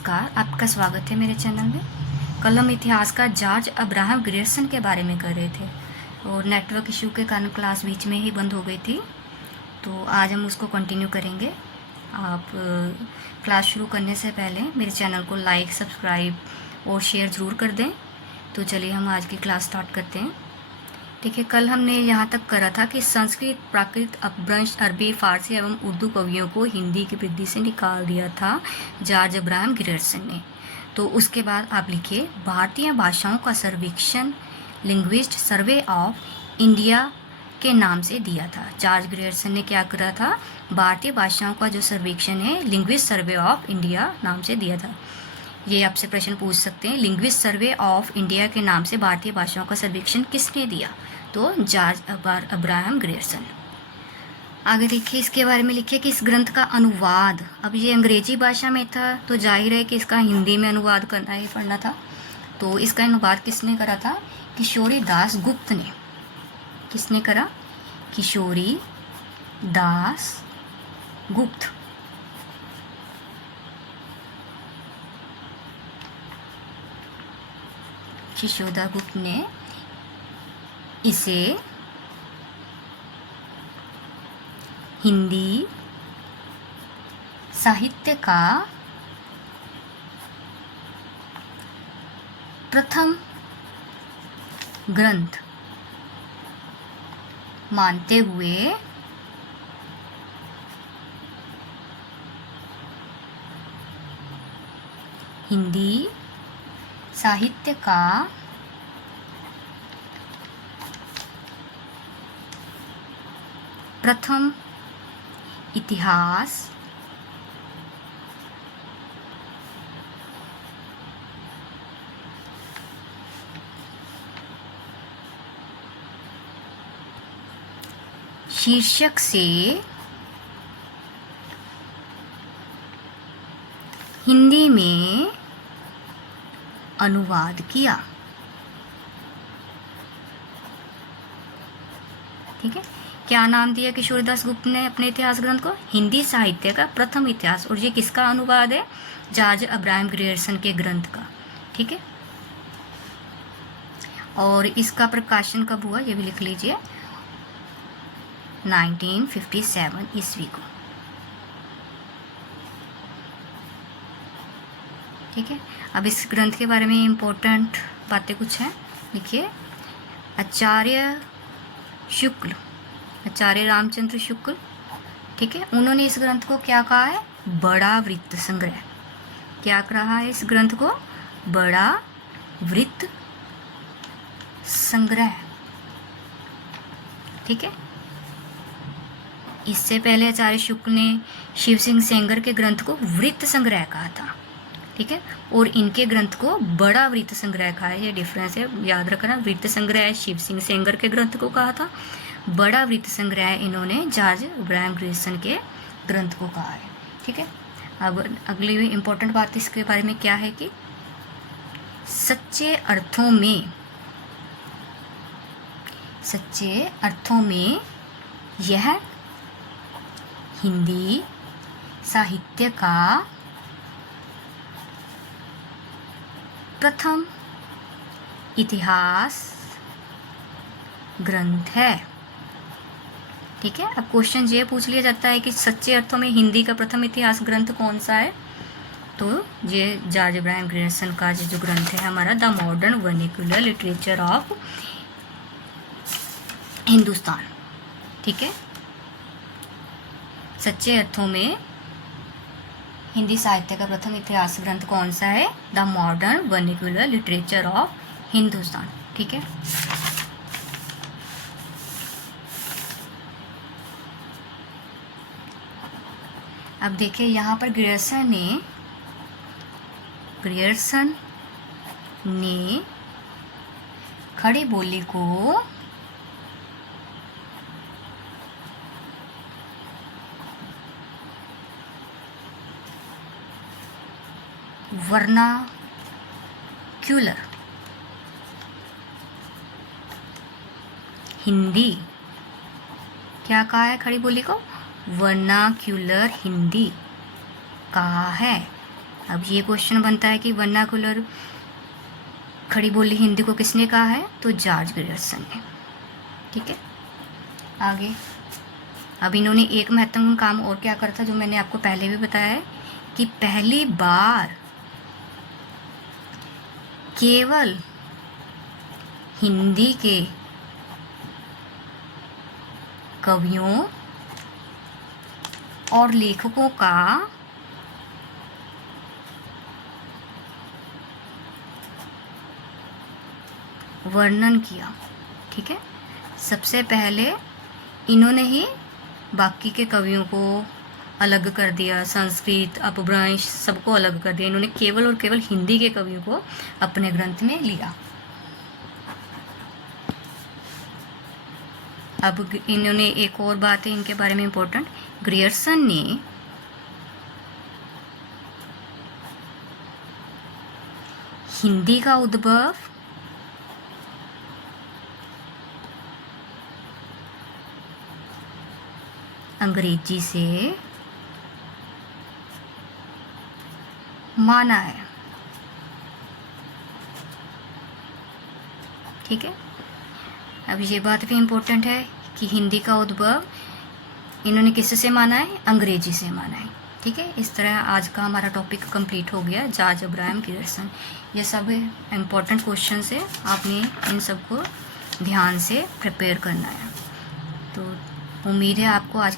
नमस्कार, आपका स्वागत है मेरे चैनल में। कल हम इतिहासकार जॉर्ज अब्राहम ग्रियर्सन के बारे में कर रहे थे और नेटवर्क इशू के कारण क्लास बीच में ही बंद हो गई थी, तो आज हम उसको कंटिन्यू करेंगे। आप क्लास शुरू करने से पहले मेरे चैनल को लाइक, सब्सक्राइब और शेयर ज़रूर कर दें। तो चलिए हम आज की क्लास स्टार्ट करते हैं। देखिए, कल हमने यहाँ तक करा था कि संस्कृत, प्राकृत, अपभ्रंश, अरबी, फारसी एवं उर्दू कवियों को हिंदी की वृद्धि से निकाल दिया था जॉर्ज अब्राहम ग्रियर्सन ने। तो उसके बाद आप लिखिए, भारतीय भाषाओं का सर्वेक्षण लिंग्विस्ट सर्वे ऑफ इंडिया के नाम से दिया था। जॉर्ज ग्रियर्सन ने क्या करा था? भारतीय भाषाओं का जो सर्वेक्षण है लिंग्विस्ट सर्वे ऑफ इंडिया नाम से दिया था। ये आपसे प्रश्न पूछ सकते हैं, लिंग्विस्ट सर्वे ऑफ इंडिया के नाम से भारतीय भाषाओं का सर्वेक्षण किसने दिया? तो जॉर्ज अब्राहम ग्रियर्सन। आगे देखिए, इसके बारे में लिखिए कि इस ग्रंथ का अनुवाद, अब ये अंग्रेजी भाषा में था तो जाहिर है कि इसका हिंदी में अनुवाद करना ही पड़ना था। तो इसका अनुवाद किसने करा था? किशोरी दास गुप्त ने। किसने करा? किशोरी दास गुप्त। किशोदा गुप्त ने इसे हिंदी साहित्य का प्रथम ग्रंथ मानते हुए हिंदी साहित्य का प्रथम इतिहास शीर्षक से हिंदी में अनुवाद किया। ठीक है, क्या नाम दिया किशोरीदास गुप्त ने अपने इतिहास ग्रंथ को? हिंदी साहित्य का प्रथम इतिहास। और ये किसका अनुवाद है? जॉर्ज अब्राहम ग्रियर्सन के ग्रंथ का। ठीक है, और इसका प्रकाशन कब हुआ ये भी लिख लीजिए, 1957 ईस्वी को। ठीक है, अब इस ग्रंथ के बारे में इम्पोर्टेंट बातें कुछ हैं, लिखिए। आचार्य रामचंद्र शुक्ल, ठीक है, उन्होंने इस ग्रंथ को क्या कहा है? बड़ा वृत्त संग्रह। क्या कहा है इस ग्रंथ को? बड़ा वृत्त संग्रह। ठीक है, इससे पहले आचार्य शुक्ल ने शिव सिंह सेंगर के ग्रंथ को वृत्त संग्रह कहा था। ठीक है, और इनके ग्रंथ को बड़ा वृत्त संग्रह कहा है। ये डिफरेंस है, याद रखना। वृत्त संग्रह शिव सिंह सेंगर के ग्रंथ को कहा था, बड़ा वृत्त संग्रह इन्होंने जॉर्ज अब्राहम ग्रियर्सन के ग्रंथ को कहा है। ठीक है, अब अगली इम्पोर्टेंट बात इसके बारे में क्या है कि सच्चे अर्थों में यह हिंदी साहित्य का प्रथम इतिहास ग्रंथ है। ठीक है, अब क्वेश्चन ये पूछ लिया जाता है कि सच्चे अर्थों में हिंदी का प्रथम इतिहास ग्रंथ कौन सा है? तो ये जॉर्ज अब्राहम ग्रियर्सन का जो ग्रंथ है हमारा, the modern vernacular literature of Hindustan. ठीक है, सच्चे अर्थों में हिंदी साहित्य का प्रथम इतिहास ग्रंथ कौन सा है? The modern vernacular literature of Hindustan. ठीक है, अब देखिए यहाँ पर ग्रियर्सन ने खड़ी बोली को वर्नाक्यूलर हिंदी, क्या कहा है खड़ी बोली को? वर्नाक्यूलर हिंदी कहा है। अब ये क्वेश्चन बनता है कि वर्नाकुलर खड़ी बोली हिंदी को किसने कहा है, तो जॉर्ज ग्रियर्सन ने। ठीक है, आगे अब इन्होंने एक महत्वपूर्ण काम और क्या करा था, जो मैंने आपको पहले भी बताया है कि पहली बार केवल हिंदी के कवियों और लेखकों का वर्णन किया। ठीक है, सबसे पहले इन्होंने ही बाकी के कवियों को अलग कर दिया, संस्कृत अपभ्रंश सबको अलग कर दिया, इन्होंने केवल और केवल हिंदी के कवियों को अपने ग्रंथ में लिया। अब इन्होंने एक और बात है इनके बारे में इम्पोर्टेंट, ग्रियर्सन ने हिंदी का उद्भव अंग्रेजी से माना है। ठीक है, अब ये बात भी इम्पोर्टेंट है कि हिंदी का उद्भव इन्होंने किससे माना है, अंग्रेजी से माना है। ठीक है, इस तरह आज का हमारा टॉपिक कंप्लीट हो गया, जॉर्ज अब्राहम ग्रियर्सन। ये सब इम्पोर्टेंट क्वेश्चन है, आपने इन सबको ध्यान से प्रिपेयर करना है। तो उम्मीद है आपको आज